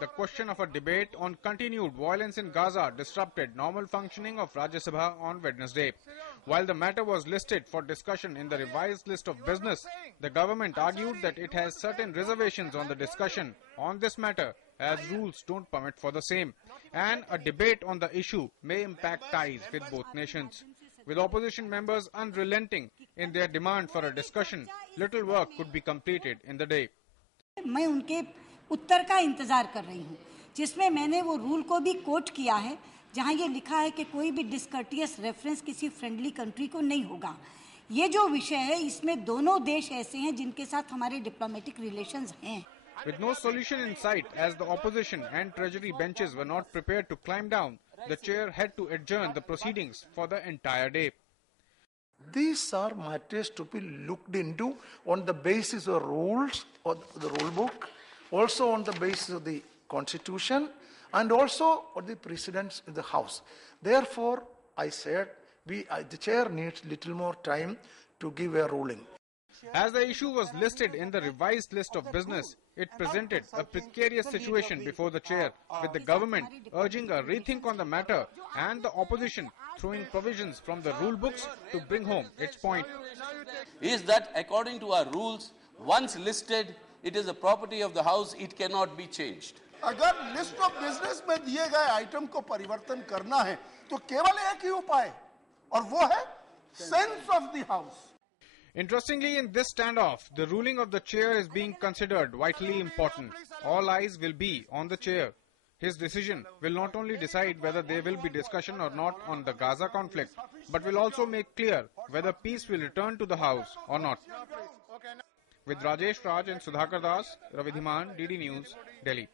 The question of a debate on continued violence in Gaza disrupted normal functioning of Rajya Sabha on Wednesday. While the matter was listed for discussion in the revised list of business, the government argued that it has certain reservations on the discussion on this matter, as rules don't permit for the same, and a debate on the issue may impact ties with both nations. With opposition members unrelenting in their demand for a discussion, little work could be completed in the day. मैं उनके उत्तर का इंतजार कर रही हूँ, जिसमें मैंने वो रूल को भी कोट किया है, जहाँ ये लिखा है कि कोई भी डिस्कर्टियस रेफरेंस किसी फ्रेंडली कंट्री को नहीं होगा। ये जो विषय है, इसमें दोनों देश ऐसे हैं जिनके साथ हमारे डिप्लोमेटिक रिलेशंस हैं। With no solution in sight, as the opposition and treasury benches were not prepared to climb down, the chair had to adjourn the proceedings for the entire day. These are matters to be looked into on the basis of rules or the rule book, also on the basis of the constitution, and also on the precedents in the House. Therefore, I said the chair needs little more time to give a ruling. As the issue was listed in the revised list of business, it presented a precarious situation before the chair, with the government urging a rethink on the matter and the opposition throwing provisions from the rule books to bring home its point. Is that according to our rules, once listed, it is a property of the House, it cannot be changed. अगर list of business में दिए गए item को परिवर्तन करना है तो केवल एक ही उपाय और वो है sense of the house. Interestingly, in this standoff, the ruling of the chair is being considered vitally important. All eyes will be on the chair. His decision will not only decide whether there will be discussion or not on the Gaza conflict, but will also make clear whether peace will return to the House or not. With Rajesh Raj and Sudhakar Das, Ravi Dhiman, DD News, Delhi.